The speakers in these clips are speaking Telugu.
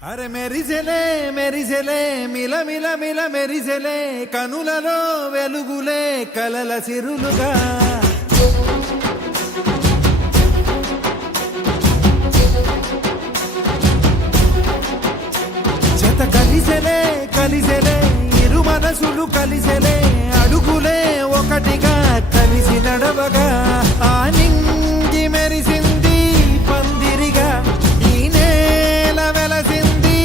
అరే మెరిసెలే మెరిసెలే మిల మిల మిల మెరిసెలే కనులలో వెలుగులే కలల సిరులుగా జత కలిసెలే కలిసెలే ఇరు మనసులు కలిసెలే అడుగులే ఒకటిగా కలిసి నడవగా ఆ నింగి మెరిసింది పందిరిగా ఈ నేల వెలసింది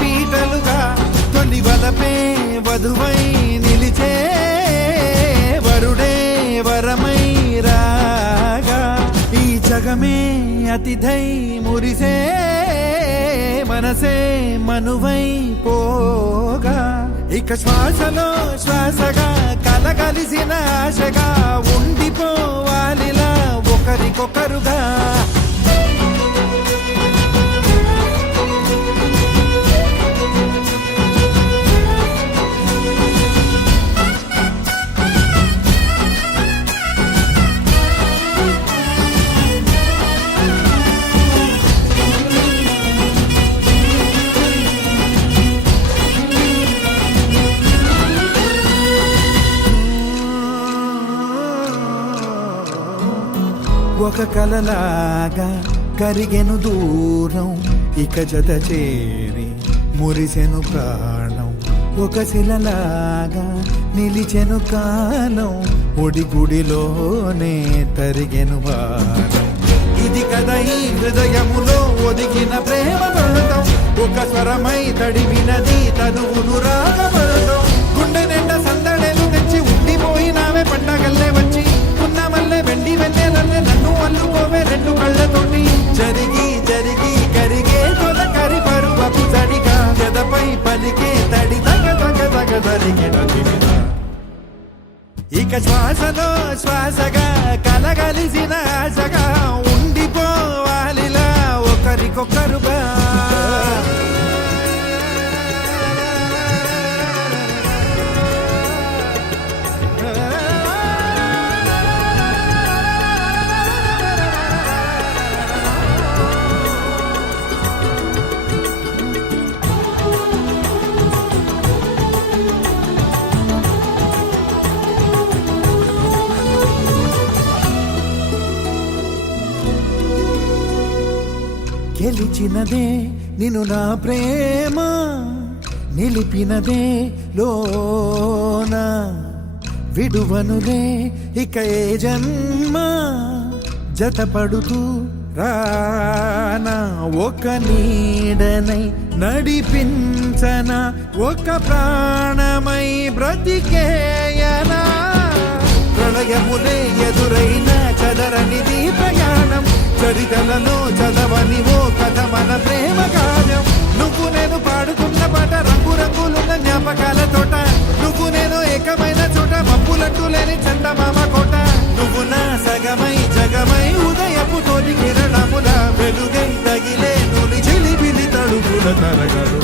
పీటలుగా తొలి వలపే వధువై నిలిచే వరుడే వరమై రాగా ఈ జగమే అతిథై మురిసే మనసే మనువై పోగా ఇక శ్వాసలో శ్వాసగా కలగలిసిన ఆశగా ఉండిపోవాలిలా ఒకరికొకరుగా ఒక కలలాగా కరిగెను దూరం ఇక జత చేరి మురిసెను ప్రాణం ఒక శిలలాగా నిలిచెను కాలం ఒడిగుడిలోనే తరిగెను భారం ఇది కదా ఈ హృదయములో ఒదిగిన ప్రేమ పర్వతం ఒక స్వరమై తడివినది తనువును రాగపడతాం గుండె నిండా సందడేలు తెచ్చి ఉండిపోయినావే పండగల్లే వచ్చి ఉన్నమల్లే వెండి వెన్నెలల్లే నన్ను అల్లుకోవే రెండు కళ్ళతోటి జరిగి జరిగి కరిగే తొలకరి పరువపు జడిగా గదపై పలికే తడి తగ తగ తగ జరిగిన ఇక శ్వాసలో శ్వాసగా కలగలిసిన ఆశగా ఉండిపోవాలిలా ఒకరికొకరుగా గెలిచినదే నిన్ను నా ప్రేమ నిలిపినదే లోన విడువనులే ఇక ఏ జన్మ జతపడుతూ రానా ఒక నీడనై నడిపించనా ఒక ప్రాణమై బ్రతికేయనా ప్రళయములే ఎదురైన చదరనిది ప్రయాణం చరితలలో చదవని ఓ కథ మన ప్రేమ గానం నువ్వు నేను పాడుతున్న పాట రంగు రంగులున్న జ్ఞాపకాల తోట నువ్వు నేను ఏకమైన చోట మబ్బులట్టు లేని చందమామ కోట నువ్వు నా సగమై జగమై ఉదయపు తోలి కిరణముల వెలుగై తగిలే నులి చిలిపిలి తడుపుల తరగలు